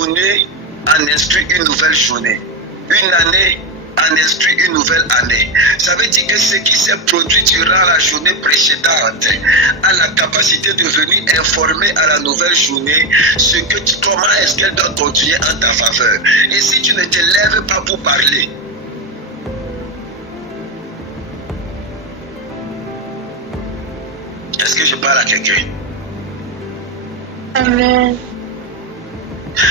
journée en instruit une nouvelle journée. Une année en instruit une nouvelle année. Ça veut dire que ce qui s'est produit durant la journée précédente a la capacité de venir informer à la nouvelle journée comment est-ce qu'elle doit continuer en ta faveur. Et si tu ne te lèves pas pour parler, est-ce que je parle à quelqu'un? Amen.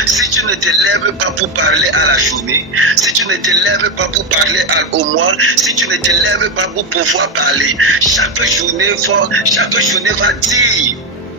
Si tu ne te lèves pas pour parler à la journée, si tu ne te lèves pas pour parler au mois, si tu ne te lèves pas pour pouvoir parler, chaque journée va dire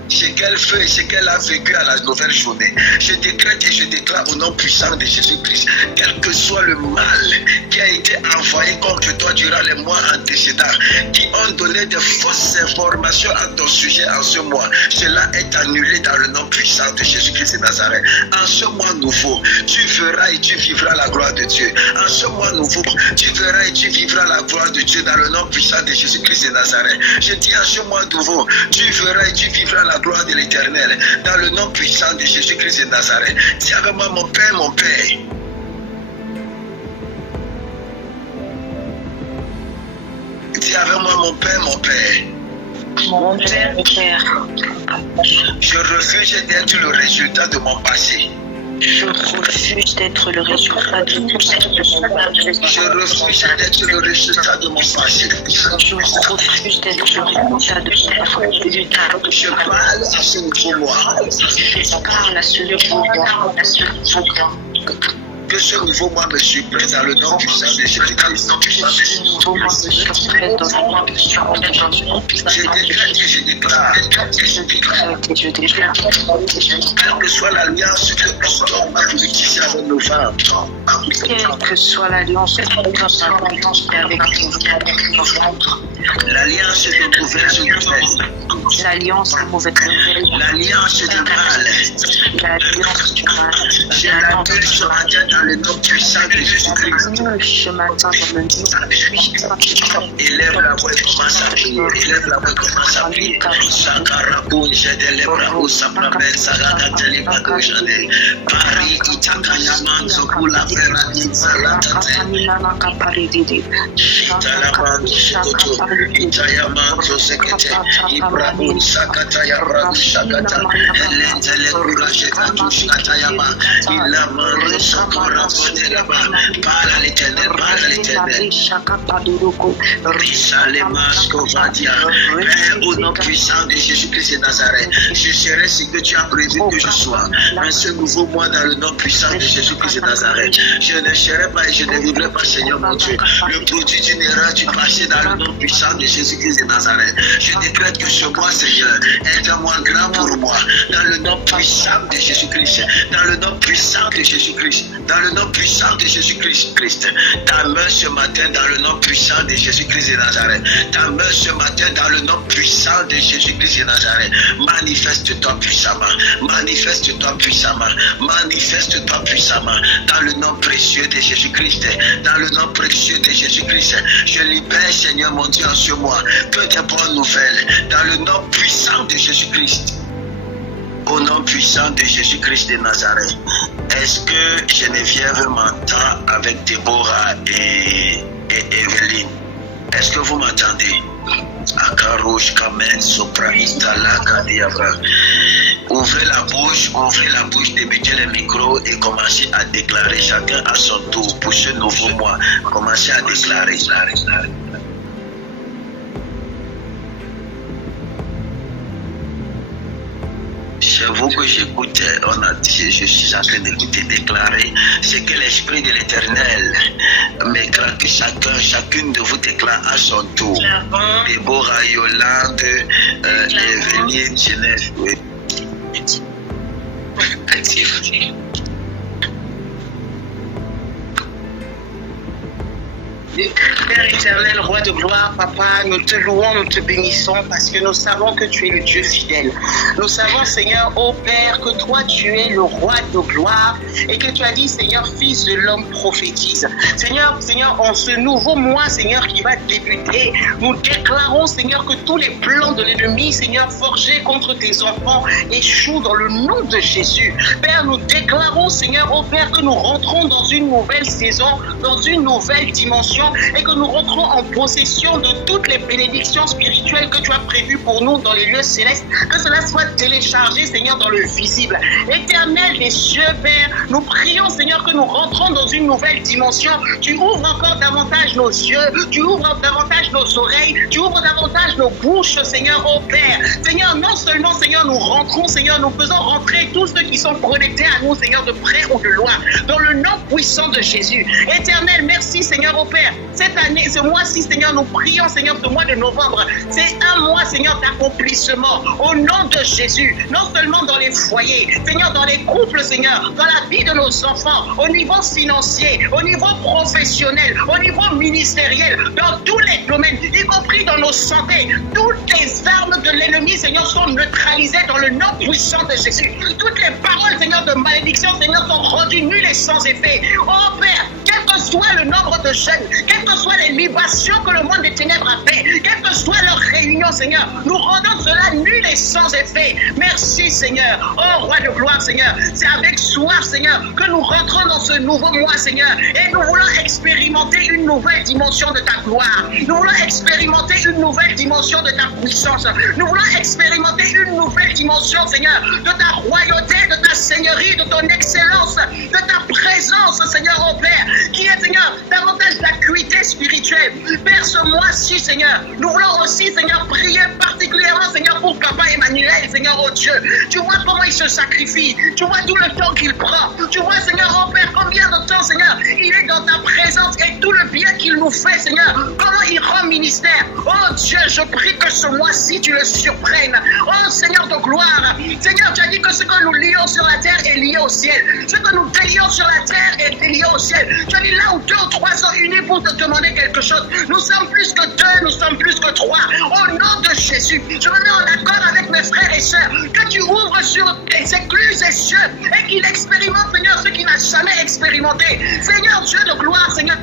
ce qu'elle fait, ce qu'elle a vécu à la nouvelle journée. Je décrète et je déclare au nom puissant de Jésus-Christ, quel que soit le mal qui a été envoyé contre toi durant les mois antécédents, qui ont donné de fausses informations à ton sujet en ce mois, cela est annulé dans le nom puissant de Jésus-Christ de Nazareth. En ce mois nouveau, tu verras et tu vivras la gloire de Dieu. En ce mois nouveau, tu verras et tu vivras la gloire de Dieu dans le nom puissant de Jésus-Christ de Nazareth. Je dis en ce mois nouveau, tu verras et tu vivras la gloire de l'Éternel dans le nom puissant de Jésus-Christ de Nazareth. Dis avec moi, mon Père, mon Père. Dis avec moi, mon Père, mon Père. Mon Père, mon Père. Je refuse d'être le résultat de mon passé. Je refuse d'être le résultat de mon passé. Je refuse d'être le résultat de mon passé. Je refuse d'être le résultat de mon passé. Je parle à ce nouveau moi. Je parle à ce nouveau moi. Que ce nouveau moi me surprenne dans le nom puissant de Jésus-Christ. Ce nouveau moi me surprenne dans le nom puissant de Jésus-Christ. Je décrète et je déclare. Je décrète et je déclare. Quelle que soit l'alliance que l'homme a voulu tisser avec nos femmes. Quelle que soit l'alliance que l'homme a voulu tisser avec nos ventres. L'alliance de mauvaise nouvelle. L'alliance de mauvaise nouvelle. L'alliance de mal. L'alliance du mal. Je l'appelle ce matin dans le nom puissant de Jésus-Christ. Ce matin dans le nom puissant de Jésus-Christ. Élève la voix et commence à prier. Élève la voix et commence à prier. Sakaraboun, Jedelebrao, Sapramen, Sagadatelibako, Jade. Paris, Itakayaman, Zokula, Vera, Inzalatate. Italaman, Sokoto, Itayaman, Zosekete, Ibrahim, Sakataya, Brahim, Shakata, Helenzele, Kurashekatu, Shkatayama, Ilaman, Sokora, Fodelaba, parle à l'éternel, parle à l'éternel. Rissa, les masques, Vadia, Père, au nom puissant de Jésus-Christ de Nazareth, je serai ce que tu as prévu que je sois. Mais ce nouveau mois, dans le nom puissant de Jésus-Christ de Nazareth, je ne serai pas et je ne vivrai pas, Seigneur mon Dieu, le produit d'une erreur du passé dans le nom puissant de Jésus-Christ de Nazareth. Je décrète que ce mois, Seigneur, est un mois grand pour moi, dans le nom puissant de Jésus-Christ, dans le nom puissant de Jésus-Christ, dans le nom puissant de Jésus-Christ. Ta main ce matin dans le nom puissant de Jésus-Christ de Nazareth. Ta main ce matin dans le nom puissant de Jésus-Christ de Nazareth. Manifeste-toi puissamment. Manifeste-toi puissamment. Manifeste-toi puissamment. Dans le nom précieux de Jésus-Christ. Dans le nom précieux de Jésus-Christ. Je libère, Seigneur mon Dieu, en ce mois, que des bonnes nouvelles. Dans le nom puissant de Jésus-Christ. Au nom puissant de Jésus-Christ de Nazareth. Est-ce que Geneviève m'entend avec Déborah et Evelyne? Est-ce que vous m'entendez? Akarouche Kamen Sopra Istala Kadiabra. Ouvrez la bouche, débutez le micro et commencez à déclarer chacun à son tour pour ce nouveau mois. Commencez à déclarer. C'est vous que j'écoute, je suis en train d'écouter déclarer ce que l'Esprit de l'Éternel m'éclate, que chacune de vous déclare à son tour. Déborah, Yolande, Evelyne, Genève. Oui. Père éternel, roi de gloire, papa, nous te louons, nous te bénissons parce que nous savons que tu es le Dieu fidèle. Nous savons, Seigneur, ô Père, que toi tu es le roi de gloire et que tu as dit, Seigneur, fils de l'homme prophétise. Seigneur, en ce nouveau mois, Seigneur, qui va débuter, nous déclarons, Seigneur, que tous les plans de l'ennemi, Seigneur, forgés contre tes enfants, échouent dans le nom de Jésus. Père, nous déclarons, Seigneur, ô Père, que nous rentrons dans une nouvelle saison, dans une nouvelle dimension et que nous rentrons en possession de toutes les bénédictions spirituelles que tu as prévues pour nous dans les lieux célestes, que cela soit téléchargé, Seigneur, dans le visible. Éternel des cieux, Père, nous prions, Seigneur, que nous rentrons dans une nouvelle dimension. Tu ouvres encore davantage nos yeux, tu ouvres davantage nos oreilles, tu ouvres davantage nos bouches, Seigneur, ô Père. Seigneur, non seulement, Seigneur, nous rentrons, Seigneur, nous faisons rentrer tous ceux qui sont connectés à nous, Seigneur, de près ou de loin, dans le nom puissant de Jésus. Éternel, merci, Seigneur, ô Père. Cette année, ce mois-ci, Seigneur, nous prions, Seigneur, ce mois de novembre. C'est un mois, Seigneur, d'accomplissement au nom de Jésus. Non seulement dans les foyers, Seigneur, dans les couples, Seigneur, dans la vie de nos enfants, au niveau financier, au niveau professionnel, au niveau ministériel, dans tous les domaines, y compris dans nos santé. Toutes les armes de l'ennemi, Seigneur, sont neutralisées dans le nom puissant de Jésus. Toutes les paroles, Seigneur, de malédiction, Seigneur, sont rendues nulles et sans effet. Oh Père, quel que soit le nombre de jeunes, quelles que soient les libations que le monde des ténèbres a fait, quelle que soit leur réunion, Seigneur, nous rendons cela nul et sans effet. Merci, Seigneur. Oh, roi de gloire, Seigneur. C'est avec soif, Seigneur, que nous rentrons dans ce nouveau mois, Seigneur. Et nous voulons expérimenter une nouvelle dimension de ta gloire. Nous voulons expérimenter une nouvelle dimension de ta puissance. Nous voulons expérimenter une nouvelle dimension, Seigneur, de ta royauté, de ta seigneurie, de ton excellence, de ta présence, Seigneur, au Père, qui est, Seigneur, davantage d'acuité spirituelle. Père, ce mois-ci, Seigneur, nous voulons aussi, Seigneur, prier particulièrement, Seigneur, pour Papa Emmanuel, Seigneur, oh Dieu. Tu vois comment il se sacrifie. Tu vois tout le temps qu'il prend. Tu vois, Seigneur, oh Père, combien de temps, Seigneur, il est dans ta présence et tout le bien qu'il nous fait, Seigneur. Comment il rend ministère. Oh Dieu, je prie que ce mois-ci, tu le surprennes. Oh Seigneur de gloire. Seigneur, tu as dit que ce que nous lions sur la terre est lié au ciel. Ce que nous délions sur la terre est délié au ciel. Tu as dit là où 2 ou 3 sont unis pour te demander quelque chose. Nous sommes plus que 2, nous sommes plus que 3. Au nom de Jésus, je me mets en accord avec mes frères et sœurs que tu ouvres sur les écluses et cieux et qu'il expérimente, Seigneur, ce qu'il n'a jamais expérimenté. Seigneur, Dieu de gloire, Seigneur,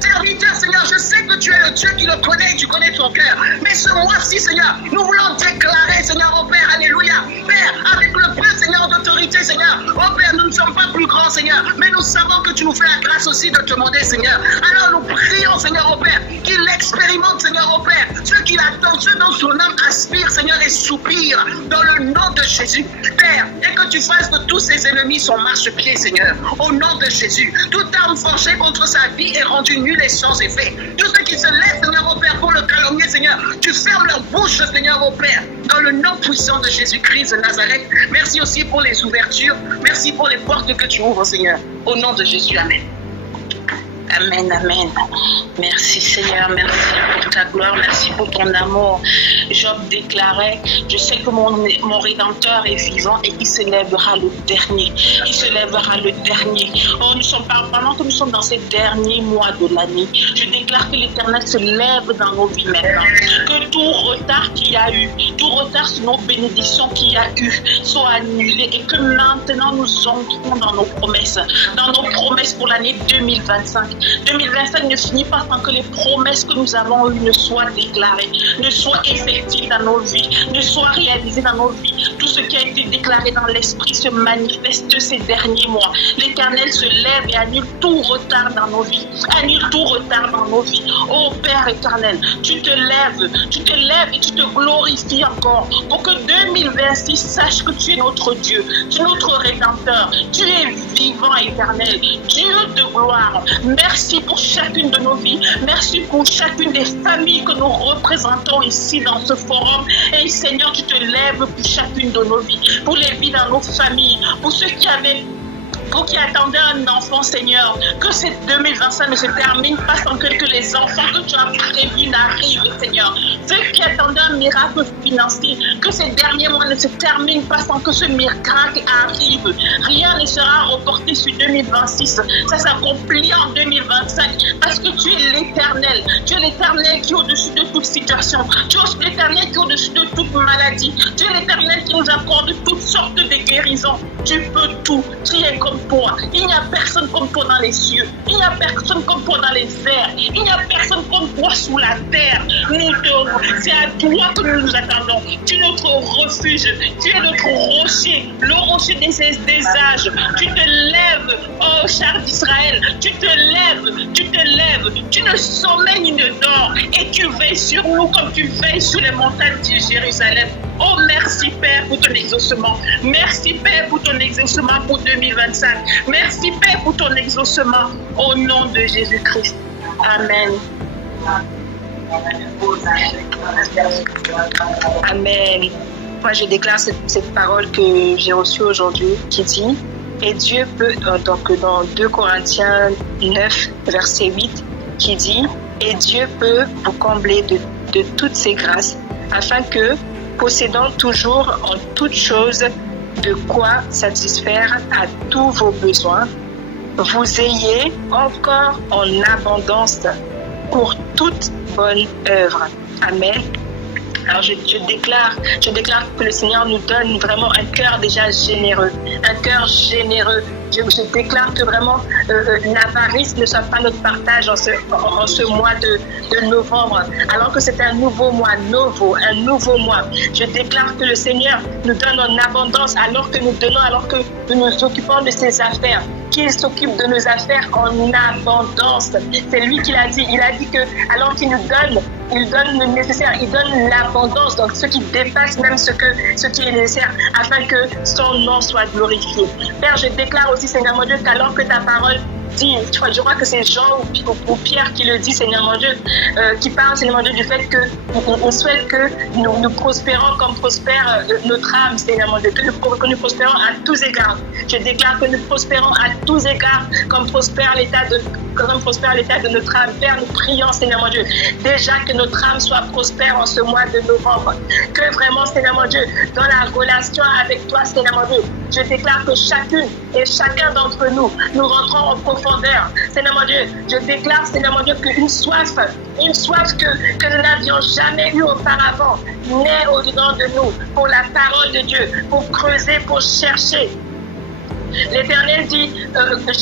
serviteur, Seigneur, je sais que tu es le Dieu qui le connaît et tu connais son cœur. Mais ce mois-ci, Seigneur, nous voulons déclarer, Seigneur, au Père, alléluia. Père, avec le peu, Seigneur, d'autorité, Seigneur. Oh Père, nous ne sommes pas plus grands, Seigneur, mais nous savons que tu nous fais la grâce aussi de te demander, Seigneur. Alors nous prions, Seigneur, au Père, qu'il expérimente, Seigneur, au Père, ce qu'il attend, ce dont son âme aspire, Seigneur, et soupire dans le nom de Jésus. Père, et que tu fasses de tous ses ennemis son marchepied, Seigneur, au nom de Jésus. Toute arme forgée contre sa vie est rendue nulle et sans effet. Tous ceux qui se lèvent, Seigneur, au Père, pour le calomnier, Seigneur, tu fermes leur bouche, Seigneur, au Père, dans le nom puissant de Jésus-Christ de Nazareth. Merci aussi pour les ouvertures. Merci pour les portes que tu ouvres, Seigneur. Au nom de Jésus, Amen. Amen, amen. Merci Seigneur, merci pour ta gloire, merci pour ton amour. Job déclarait, je sais que mon Rédempteur est vivant et il se lèvera le dernier. Il se lèvera le dernier. Oh, nous sommes pendant que nous sommes dans ces derniers mois de l'année, je déclare que l'Éternel se lève dans nos vies maintenant. Que tout retard qu'il y a eu, tout retard sur nos bénédictions qu'il y a eu, soit annulé et que maintenant nous entrons dans nos promesses pour l'année 2025. 2025 ne finit pas tant que les promesses que nous avons eues ne soient déclarées, ne soient effectives dans nos vies, ne soient réalisées dans nos vies. Tout ce qui a été déclaré dans l'esprit se manifeste ces derniers mois. L'Éternel se lève et annule tout retard dans nos vies. Annule tout retard dans nos vies. Oh Père éternel, tu te lèves et tu te glorifies encore pour que 2026 sache que tu es notre Dieu, tu es notre Rédempteur, tu es vivant éternel, Dieu de gloire. Merci pour chacune de nos vies. Merci pour chacune des familles que nous représentons ici dans ce forum. Et Seigneur, tu te lèves pour chacune de nos vies, pour les vies dans nos familles, pour ceux qui avaient Vous qui attendez un enfant, Seigneur, que cette 2025 ne se termine pas sans que les enfants que tu as prévus n'arrivent, Seigneur. Ceux qui attendaient un miracle financier, que ces derniers mois ne se terminent pas sans que ce miracle arrive. Rien ne sera reporté sur 2026. Ça s'accomplit en 2025 parce que tu es l'Éternel. Tu es l'Éternel qui est au-dessus de toute situation. Tu es l'Éternel qui est au-dessus de toute maladie. Tu es l'Éternel qui nous accorde toutes sortes de guérisons. Tu peux tout. Tu es comme toi. Il n'y a personne comme toi dans les cieux. Il n'y a personne comme toi dans les airs. Il n'y a personne comme toi sous la terre. C'est à toi que nous nous attendons. Tu es notre refuge. Tu es notre rocher. Le rocher des âges. Tu te lèves, oh char d'Israël. Tu te lèves. Tu te lèves. Tu ne sommeilles ni ne dors. Et tu veilles sur nous comme tu veilles sur les montagnes de Jérusalem. Oh, merci Père pour ton exaucement. Merci Père pour ton exaucement pour 2025. Merci Père pour ton exaucement au nom de Jésus-Christ. Amen. Amen. Moi, je déclare cette parole que j'ai reçue aujourd'hui qui dit, et Dieu peut, donc dans 2 Corinthiens 9, verset 8, qui dit, et Dieu peut vous combler de toutes ses grâces, afin que, possédant toujours en toutes choses de quoi satisfaire à tous vos besoins, vous ayez encore en abondance pour toute bonne œuvre. Amen. Alors je déclare que le Seigneur nous donne vraiment un cœur déjà généreux, un cœur généreux. Je déclare que vraiment l'avarice ne soit pas notre partage en ce mois de novembre, alors que c'est un nouveau mois, un nouveau mois. Je déclare que le Seigneur nous donne en abondance alors que nous donnons, alors que nous nous occupons de ses affaires. Qu'il s'occupe de nos affaires en abondance. C'est lui qui l'a dit. Il a dit que alors qu'il nous donne, il donne le nécessaire, il donne l'abondance, donc ce qui dépasse même ce qui est nécessaire, afin que son nom soit glorifié. Père, je déclare aussi, Seigneur mon Dieu, qu'alors que ta parole dit, je crois que c'est Jean ou Pierre qui le dit, Seigneur mon Dieu, qui parle, Seigneur mon Dieu, du fait qu'on souhaite que nous prospérons comme prospère notre âme, Seigneur mon Dieu, que nous prospérons à tous égards. Je déclare que nous prospérons à tous égards comme prospère l'état de notre âme. Père, nous prions, Seigneur mon Dieu, déjà que notre âme soit prospère en ce mois de novembre. Que vraiment, Seigneur mon Dieu, dans la relation avec toi, Seigneur mon Dieu, je déclare que chacune et chacun d'entre nous rentrons en profondeur. Seigneur mon Dieu, je déclare, Seigneur mon Dieu, qu'une soif que nous n'avions jamais eue auparavant naît au-dedans de nous pour la parole de Dieu, pour creuser, pour chercher. L'Éternel dit,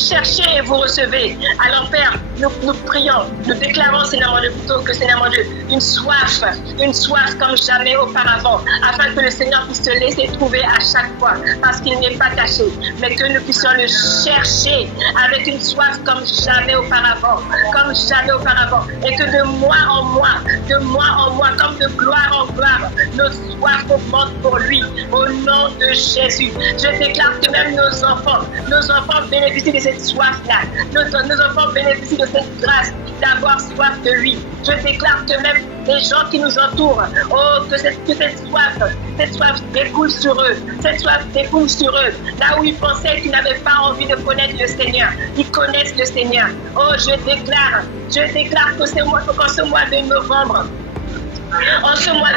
cherchez et vous recevez. Alors Père, nous prions, nous déclarons, Seigneur mon Dieu, plutôt que Seigneur mon Dieu, une soif comme jamais auparavant, afin que le Seigneur puisse se laisser trouver à chaque fois, parce qu'il n'est pas caché, mais que nous puissions le chercher avec une soif comme jamais auparavant, et que de mois en mois, comme de gloire en gloire, notre soif augmente pour lui, au nom de Jésus. Je déclare que même nos enfants bénéficient de cette soif-là. Nos enfants bénéficient de cette grâce d'avoir soif de lui. Je déclare que même les gens qui nous entourent, que cette soif découle sur eux. Cette soif découle sur eux. Là où ils pensaient qu'ils n'avaient pas envie de connaître le Seigneur, ils connaissent le Seigneur. Je déclare que qu'en ce mois de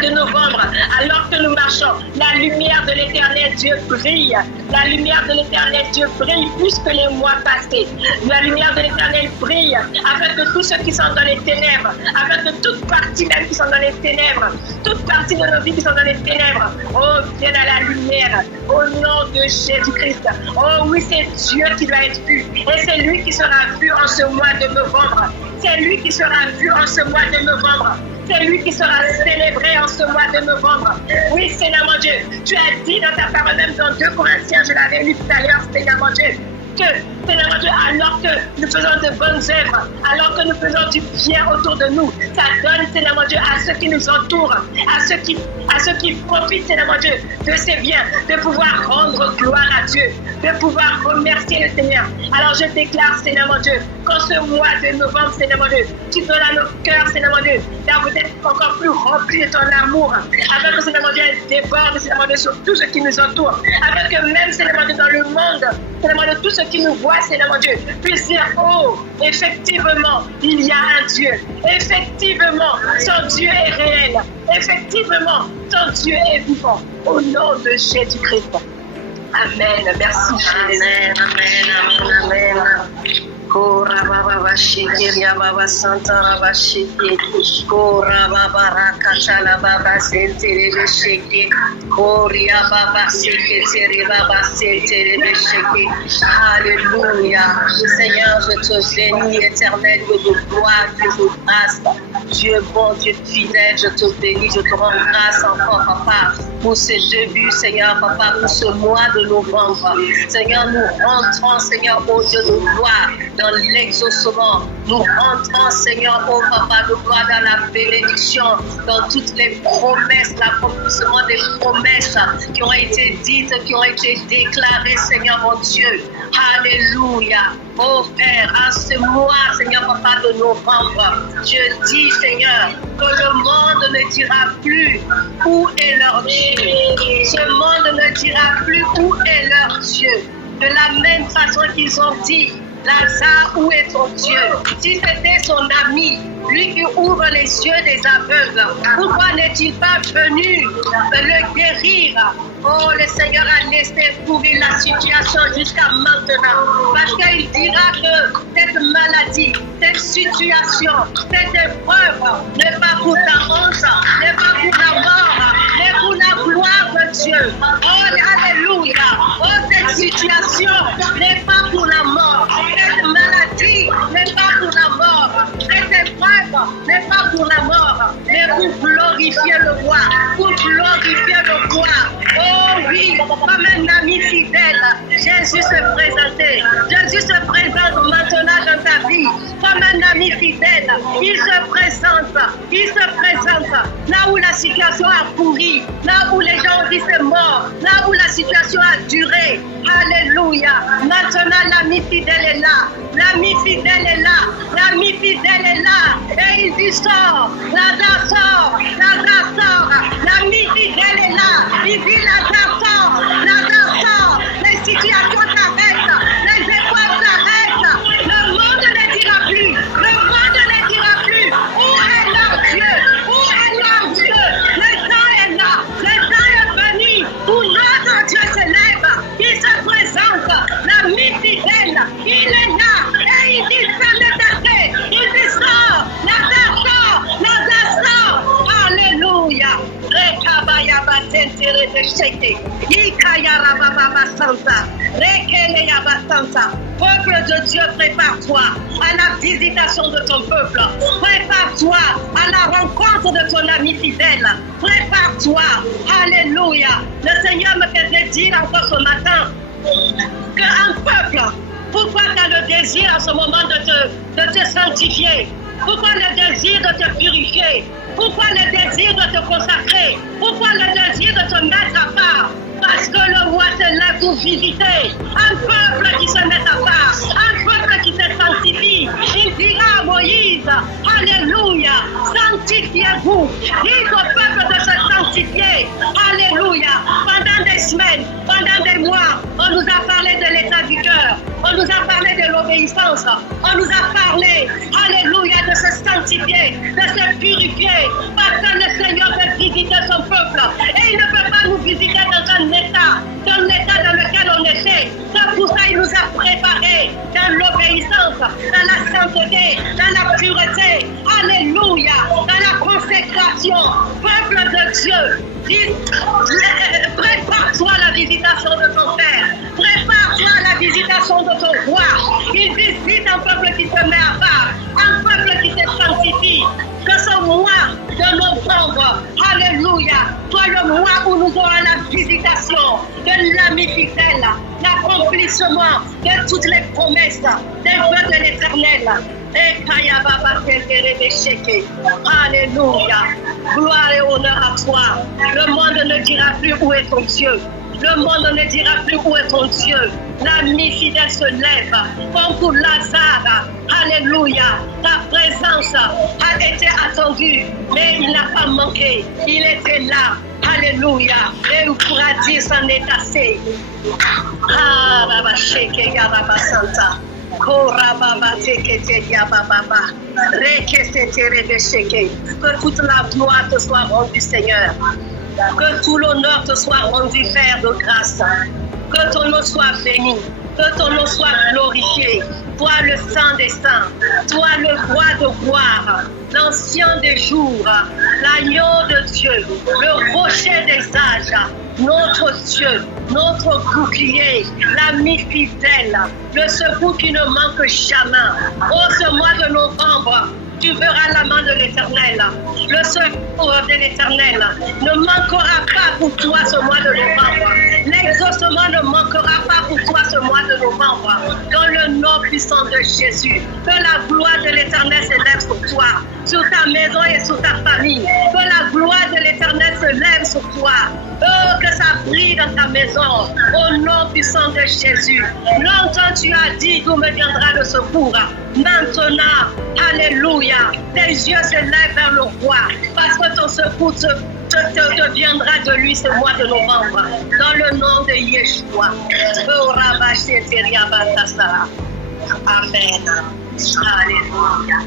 novembre, alors que nous marchons, la lumière de l'Éternel Dieu brille. La lumière de l'Éternel Dieu brille plus que les mois passés. La lumière de l'Éternel brille afin que tous ceux qui sont dans les ténèbres, afin que toute partie même qui sont dans les ténèbres, toute partie de nos vies qui sont dans les ténèbres, viennent à la lumière au nom de Jésus-Christ. Oui, c'est Dieu qui doit être vu. Et c'est lui qui sera vu en ce mois de novembre. C'est lui qui sera vu en ce mois de novembre. C'est lui qui sera célébré en ce mois de novembre. Oui, Seigneur mon Dieu, tu as dit dans ta parole, même dans 2 Corinthiens, je l'avais lu tout à l'heure, Seigneur mon Dieu, que Seigneur mon Dieu, alors que nous faisons de bonnes œuvres, alors que nous faisons du bien autour de nous, ça donne, Seigneur mon Dieu, à ceux qui nous entourent, à ceux qui profitent, Seigneur mon Dieu, de ces biens, de pouvoir rendre gloire à Dieu, de pouvoir remercier le Seigneur. Alors je déclare, Seigneur mon Dieu, qu'en ce mois de novembre, Seigneur mon Dieu, tu donnes à nos cœurs, Seigneur mon Dieu, d'avoir d'être encore plus remplis de ton amour, afin que, Seigneur mon Dieu, déborde, Seigneur mon Dieu, sur tout ce qui nous entoure, afin que même, Seigneur mon Dieu, dans le monde, Seigneur mon Dieu, tout ce qui nous voit, Seigneur mon Dieu, puisse dire, oh, effectivement, il y a un Dieu. Effectivement, son Dieu est réel. Effectivement, son Dieu est vivant. Au nom de Jésus-Christ. Amen. Merci, Jésus. Amen. Kora baba bashike ya baba santa bashike kora baba rakata la baba sentere bashike koria baba sentere baba sentere bashike. Alléluia. Seigneur, je te bénis, éternel, Dieu de gloire, Dieu de grâce, Dieu bon, Dieu fidèle, je te bénis, je te rends grâce encore, Papa, pour ce début, Seigneur, Papa, pour ce mois de novembre. Seigneur, nous rentrons, Seigneur, au Dieu de gloire, dans l'exaucement. Nous rentrons, Seigneur, au Papa de gloire, dans la bénédiction, dans toutes les promesses, l'accomplissement des promesses qui ont été dites, qui ont été déclarées, Seigneur, mon Dieu. Alléluia. Oh Père, à ce mois, Seigneur, Papa de novembre, je dis, Seigneur, que le monde ne dira plus où est leur Dieu. Ce monde ne dira plus où est leur Dieu. De la même façon qu'ils ont dit, Lazare, où est ton Dieu? Si c'était son ami, lui qui ouvre les yeux des aveugles, pourquoi n'est-il pas venu le guérir? Oh, le Seigneur a laissé courir la situation jusqu'à maintenant. Parce qu'il dira que cette maladie, cette situation, cette épreuve n'est pas pour ta honte, n'est pas pour la mort, mais pour la gloire de Dieu. Oh, alléluia. Oh, cette situation n'est pas pour la mort. Cette maladie n'est pas pour la mort. Cette épreuve n'est pas pour la mort, mais pour glorifier le roi, pour glorifier le roi. Oh oui, comme un ami fidèle, Jésus se présentait. Jésus se présente maintenant dans ta vie. Comme un ami fidèle, il se présente. Il se présente là où la situation a pourri, là où les gens ont dit c'est mort, là où la situation a duré. Alléluia. Maintenant, l'ami fidèle est là. L'ami fidèle est là. L'ami fidèle est là. Et il dit sort. Lazare sort. Lazare sort. L'ami fidèle est là. Il dit Lazare sort. Lazare sort. Les situations s'arrêtent. Les épreuves s'arrêtent. Le monde ne dira plus. Le monde ne dira plus. Où est leur Dieu? Où est leur Dieu? Le temps est là. Le temps est venu où notre Dieu se lève. Il se présente. L'ami fidèle. Il est là. Et il dit ça n'est assez. Il dit sort. Lazare sort. Lazare sort. Alléluia. Rekabaya batentere de sheke. Ikayara baba santa. Rekele yaba santa. Peuple de Dieu, prépare-toi à la visitation de ton peuple. Prépare-toi à la rencontre de ton ami fidèle. Prépare-toi. Alléluia. Le Seigneur me faisait dire encore ce matin qu'un peuple, pourquoi tu as le désir en ce moment de te sanctifier? Pourquoi le désir de te purifier? Pourquoi le désir de te consacrer? Pourquoi le désir de te mettre à part? Parce que le roi se lève pour visiter un peuple qui se met à part, un peuple qui se sanctifie. Il dira à Moïse, alléluia, sanctifiez-vous. Dites au peuple de se sanctifier. Alléluia. Pendant des semaines, pendant des mois, on nous a parlé de l'état du cœur. On nous a parlé de l'obéissance. On nous a parlé, alléluia, de se sanctifier, de se purifier. Parce que le Seigneur veut visiter son peuple. Et il ne peut pas nous visiter dans l'état dans lequel on était. C'est pour ça qu'il nous a préparés dans l'obéissance, dans la sainteté, dans la pureté. Alléluia. Dans la consécration. Peuple de Dieu, prépare-toi à la visitation de ton Père. Prépare-toi à la visitation de ton roi. Il visite un peuple qui se met à part, un peuple qui se sanctifie. Que ce mois de novembre, alléluia, soit le mois où nous aurons la visitation de l'ami fidèle, l'accomplissement l'accomplissement de toutes les promesses des vœux de l'Éternel. Alléluia. Gloire et honneur à toi. Le monde ne dira plus où est ton Dieu. Le monde ne dira plus où est ton Dieu. L'ami fidèle se lève comme pour Lazare. Alléluia. Ta présence a été attendue, mais il n'a pas manqué. Il était là. Alléluia. Et il pourra dire c'en est assez. Ah, Baba Sheke Yababa Santa. Que toute la gloire te soit rendue, Seigneur. Que tout l'honneur te soit rendu, Père de grâce. Que ton nom soit béni. Que ton nom soit glorifié. Toi le Saint des Saints. Toi le Roi de gloire. L'Ancien des jours. L'agneau de Dieu. Le rocher des âges. Notre Dieu. Notre bouclier. L'ami fidèle. Le secours qui ne manque jamais. Oh, ce mois de novembre, tu verras la main de l'Éternel. Le secours de l'Éternel ne manquera pas pour toi ce mois de novembre. L'exaucement ne manquera pas pour toi ce mois de novembre. Dans le nom puissant de Jésus, que la gloire de l'Éternel s'élève sur toi, sur ta maison et sur ta famille. Que la gloire de l'Éternel se lève sur toi. Oh, que ça brille dans ta maison. Au nom puissant de Jésus. Longtemps tu as dit d'où me viendra le secours. Maintenant, alléluia, tes yeux se lèvent vers le roi, parce que ton secours te viendra de lui ce mois de novembre, dans le nom de Yeshua. Amen. Alléluia.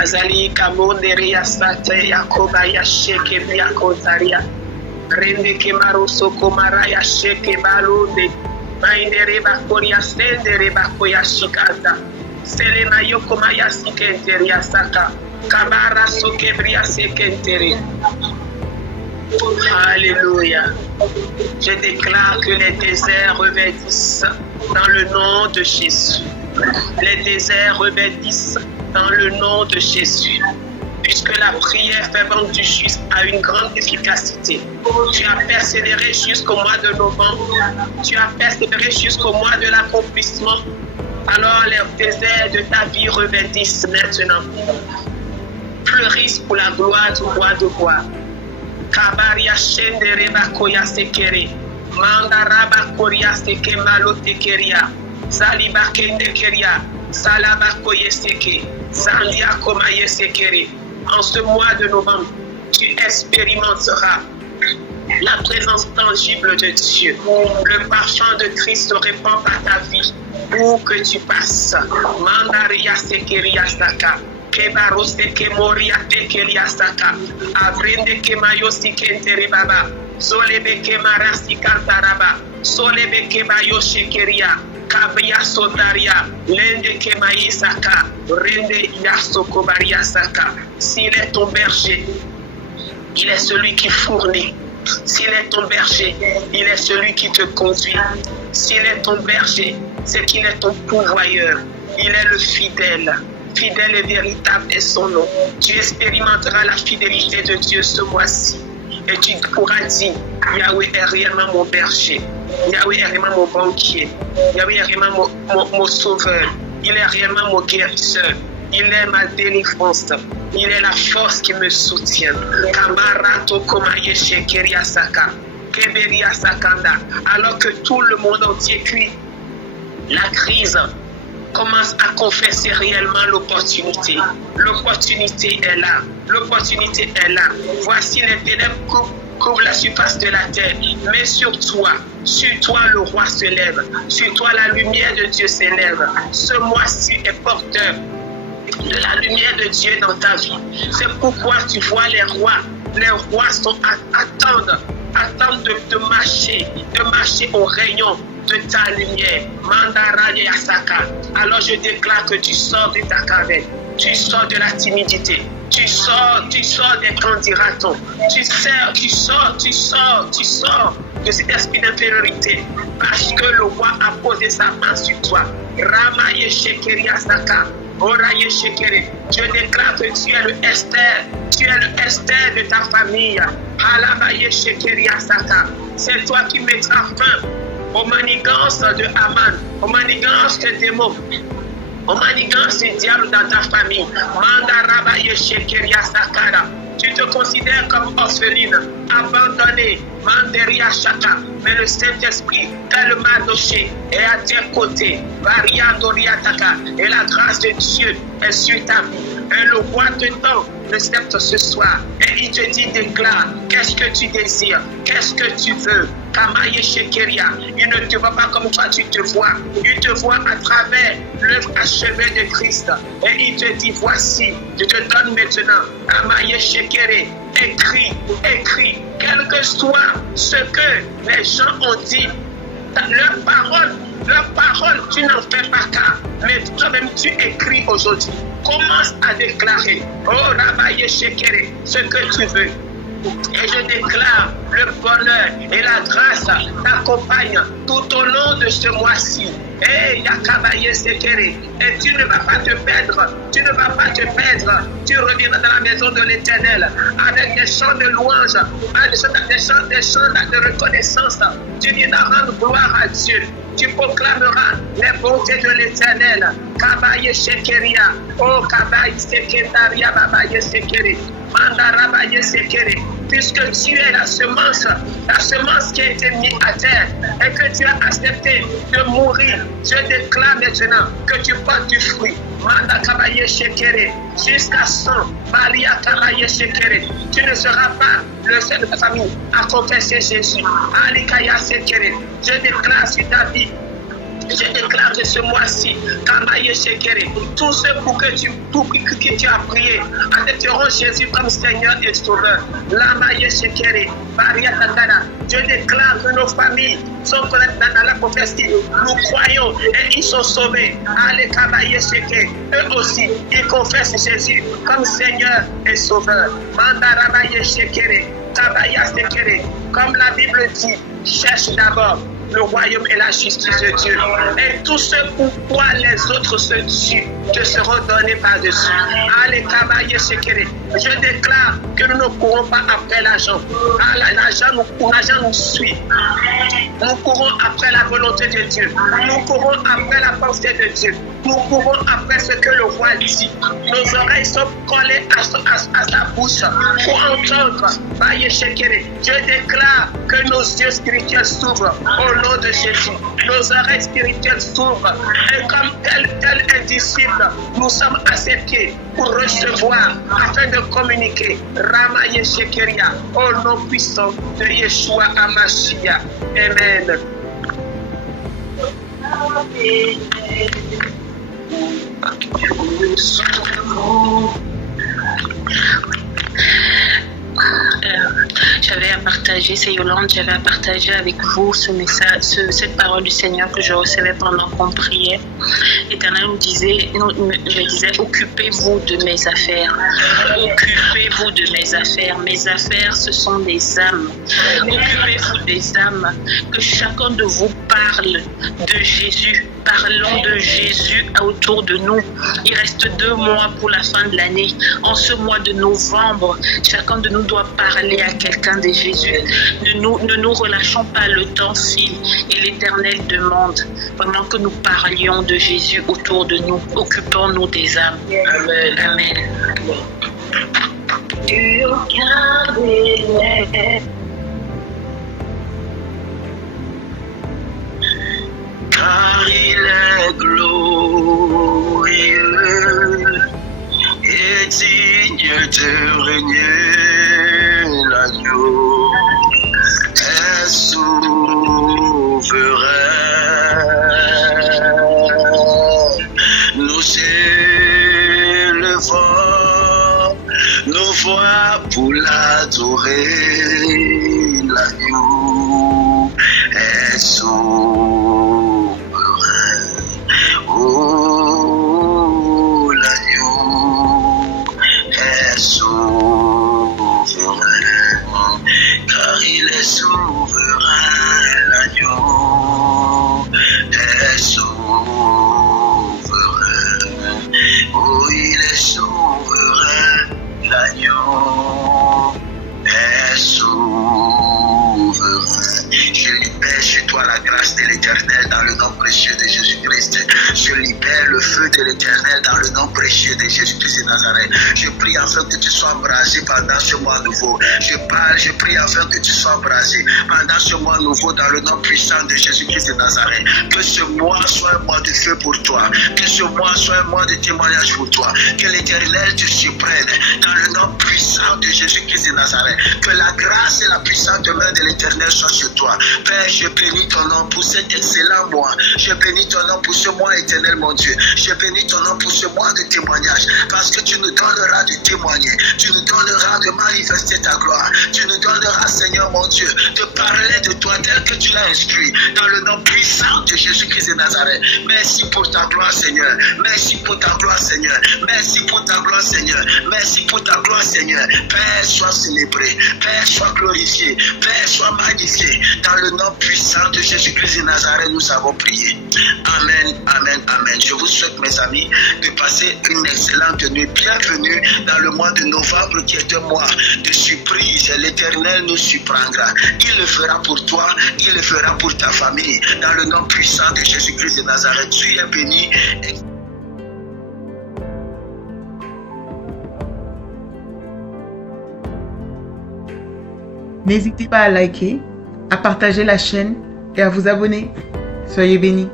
Azali kamondere ya sate ya koba ya sheke ya kozaria rende ke maroso komara ya sheke balonde maindere bakori ya sendere bakoya shikanda selena yokoma ya sikentere ya saka kamara sokebria sekentere. Alléluia. Je déclare que les déserts revêtissent dans le nom de Jésus. Les déserts revêtissent dans le nom de Jésus. Puisque la prière fervente du juste a une grande efficacité. Tu as persévéré jusqu'au mois de novembre. Tu as persévéré jusqu'au mois de l'accomplissement. Alors les déserts de ta vie revêtissent maintenant. Fleurissent pour la gloire du roi de gloire. Kabaria shendere bakoya sekere. Mandaraba koria seke malote keria. Saliba kende keria. Salaba koye seke. Sandia komaye sekere. En ce mois de novembre, tu expérimenteras la présence tangible de Dieu. Le parfum de Christ se répand par ta vie où que tu passes. Mandaria sekeria saka. Kebarose kemoria tekeria saka. Avrende kemayosi kentere baba. Solebe kemarasi kantaraba. Solebe kemayo shekeria. Kabria sotaria. Lende kemayi saka. Rende yaso kobaria saka. S'il est ton berger, il est celui qui fournit. S'il est ton berger, il est celui qui te conduit. S'il est ton berger, c'est qu'il est ton pourvoyeur. Il est le fidèle. Fidèle et véritable est son nom. Tu expérimenteras la fidélité de Dieu ce mois-ci. Et tu pourras dire, Yahweh est réellement mon berger. Yahweh est réellement mon banquier. Yahweh est réellement mon sauveur. Il est réellement mon guérisseur. Il est ma délivrance. Il est la force qui me soutient. Kamarato komaye shekeria saka. Keberia sakanda. Alors que tout le monde entier crie la crise, commence à confesser réellement l'opportunité. L'opportunité est là. L'opportunité est là. Voici les ténèbres couvrent la surface de la terre. Mais sur toi le roi se lève. Sur toi la lumière de Dieu s'élève. Ce mois-ci est porteur de la lumière de Dieu dans ta vie. C'est pourquoi tu vois les rois. Les rois attendent de marcher au rayon de ta lumière. Mandara Yasaka. Alors je déclare que tu sors de ta caverne. Tu sors de la timidité. Tu sors des candidatons. Tu sors de cet esprit d'infériorité. Parce que le roi a posé sa main sur toi. Rama Yeshekeria Saka. Je déclare que tu es le Esther. Tu es le Esther de ta famille. C'est toi qui mettras fin aux manigances de Haman, aux manigances des démons, aux manigances du diable dans ta famille. Tu te considères comme orpheline, abandonnée, Manderia Chata, mais le Saint-Esprit, tellement noché, est à tes côtés, Variandoriataka, et la grâce de Dieu est sur ta vie. Et le roi te tend le sceptre ce soir, et il te dit, déclare, qu'est-ce que tu désires, qu'est-ce que tu veux. Kamaye Shekeria, il ne te voit pas comme toi tu te vois, il te voit à travers l'œuvre achevée de Christ, et il te dit, voici, je te donne maintenant, Kamaye Shekere, écris, quel que soit ce que les gens ont dit, leur parole, tu n'en fais pas cas, mais toi-même tu écris aujourd'hui. Commence à déclarer, oh Rabaye Shekere, ce que tu veux. Et je déclare le bonheur et la grâce t'accompagnent tout au long de ce mois-ci. Et Yakabaye Sekere, et tu ne vas pas te perdre, tu reviendras dans la maison de l'Éternel avec des chants de louange, des chants de reconnaissance. Tu viendras rendre gloire à Dieu. Tu proclameras les bontés de l'Éternel. Kabaye Shekeria, oh Kabaye Seketaria Babaye Sekere, Mandarabaye Sekere, puisque tu es la semence qui a été mise à terre et que tu as accepté de mourir, je déclare maintenant que tu portes du fruit. Manda Kabaye Shekere, jusqu'à 100, Maria Kabaye Shekere. Tu ne seras pas le seul de ta famille à confesser Jésus. Alikaya Shekere, je déclare sur ta vie. Je déclare que ce mois-ci, Kamaye Shekere, tous ceux pour que tu as prié, accepteront Jésus comme Seigneur et Sauveur. Lamaye Shekere, Maria Tatana, je déclare que nos familles sont connectées dans la prophétie. Nous croyons et ils sont sauvés. Allez, Kamaye Shekere, eux aussi, ils confessent Jésus comme Seigneur et Sauveur. Mandarabaye Shekere, Kabaya Shekere, comme la Bible dit, cherche d'abord le royaume et la justice de Dieu. Et tout ce pourquoi les autres se tuent te seront donnés par-dessus. Allez, Kabaye Shekere. Je déclare que nous ne courons pas après l'argent. L'argent nous suit. Nous courons après la volonté de Dieu. Nous courons après la pensée de Dieu. Nous courons après ce que le roi dit. Nos oreilles sont collées à sa bouche pour entendre. Baye Shekere. Je déclare que nos yeux spirituels s'ouvrent au nom de Jésus. Nos oreilles spirituelles s'ouvrent. Et comme tel indisciple, nous sommes à ses pieds pour recevoir afin de communiquer. Ramaye Shekeria, au nom puissant de Yeshua Amashia. Amen. J'avais à partager, c'est Yolande, j'avais à partager avec vous ce message, cette parole du Seigneur que je recevais pendant qu'on priait. L'Éternel me disait, occupez-vous de mes affaires. Occupez-vous de mes affaires. Mes affaires, ce sont des âmes. Occupez-vous des âmes. Que chacun de vous parle de Jésus. Parlons de Jésus autour de nous. Il reste 2 mois pour la fin de l'année. En ce mois de novembre, chacun de nous doit parler à quelqu'un de Jésus. Ne nous relâchons pas, le temps file et l'Éternel demande vraiment que nous parlions de Jésus autour de nous. Occupons-nous des âmes. Amen. Amen. Car il est glorieux et digne de régner, l'agneau est souverain. Nous élevons nos voix pour l'adorer, l'agneau est souverain. Oh, l'agneau est souverain, car il est souverain, l'agneau est souverain. mois nouveau. Je parle, je prie afin que tu sois embrasé pendant ce mois nouveau dans le nom puissant de Jésus-Christ de Nazareth. Que ce mois soit un mois de feu pour toi. Que ce mois soit un mois de témoignage pour toi. Que l'Éternel te surprenne dans le nom puissant de Jésus-Christ de Nazareth. Que la grâce et la puissante main de l'Éternel soient sur toi. Père, je bénis ton nom pour cet excellent mois. Je bénis ton nom pour ce mois éternel, mon Dieu. Je bénis ton nom pour ce mois de témoignage. Parce que tu nous donneras de témoigner. Tu nous donneras de manifester ta gloire. Tu nous donneras, Seigneur, mon Dieu, de parler de toi tel que tu l'as instruit. Dans le nom puissant de Jésus-Christ de Nazareth. Merci pour ta gloire, Seigneur. Merci pour ta gloire, Seigneur. Merci pour ta gloire, Seigneur. Merci pour ta gloire, Seigneur. Père, sois célébré. Père, sois glorifié. Père, sois magnifié. Dans le nom puissant de Jésus-Christ de Nazareth, nous avons prié. Amen, amen, amen. Je vous souhaite, mes amis, de passer une excellente nuit. Bienvenue dans le mois de novembre qui est un mois de surprise. L'Éternel nous surprendra. Il le fera pour toi, il le fera pour ta famille. Dans le nom puissant de Jésus-Christ de Nazareth, tu es béni. N'hésitez pas à liker, à partager la chaîne et à vous abonner. Soyez bénis.